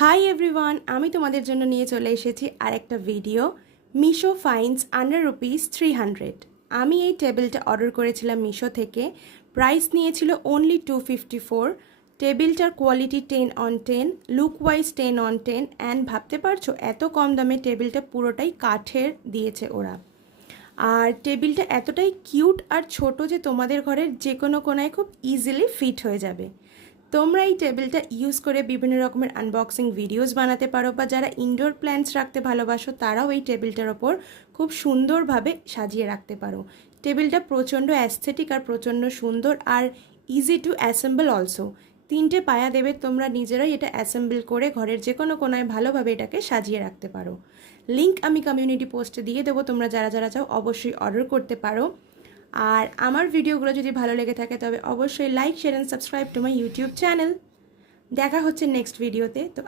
Hi everyone, আমি তোমাদের জন্য নিয়ে চলে এসেছি আর একটা ভিডিও। মিশো ফাইন্স আন্ডার ₹300। আমি এই টেবিলটা অর্ডার করেছিলাম মিশো থেকে। প্রাইস নিয়েছিল অনলি 254। টেবিলটার কোয়ালিটি 10/10, লুক ওয়াইজ 10/10। অ্যান্ড ভাবতে পারছো এত কম দামে টেবিলটা পুরোটাই কাঠের দিয়েছে ওরা। আর টেবিলটা এতটাই কিউট আর ছোট যে তোমাদের ঘরের যে কোনো কোনায় খুব ইজিলি ফিট হয়ে যাবে। তোমরা এই টেবিলটা ইউজ করে বিভিন্ন রকমের আনবক্সিং ভিডিওস বানাতে পারো, বা যারা ইনডোর প্ল্যান্টস রাখতে ভালোবাসো তারাও এই টেবিলটার ওপর খুব সুন্দরভাবে সাজিয়ে রাখতে পারো। টেবিলটা প্রচণ্ড অ্যাস্থেটিক আর প্রচণ্ড সুন্দর, আর ইজি টু অ্যাসেম্বল অলসো। 3টে পায়া দেবে, তোমরা নিজেরাই এটা অ্যাসেম্বল করে ঘরের যে কোনো কোনায় ভালোভাবে এটাকে সাজিয়ে রাখতে পারো। লিঙ্ক আমি কমিউনিটি পোস্টে দিয়ে দেবো, তোমরা যারা যারা চাও অবশ্যই অর্ডার করতে পারো। আর আমার ভিডিওগুলো যদি ভালো লেগে থাকে তবে অবশ্যই like, share and subscribe to my YouTube channel. দেখা হচ্ছে নেক্সট ভিডিওতে। তো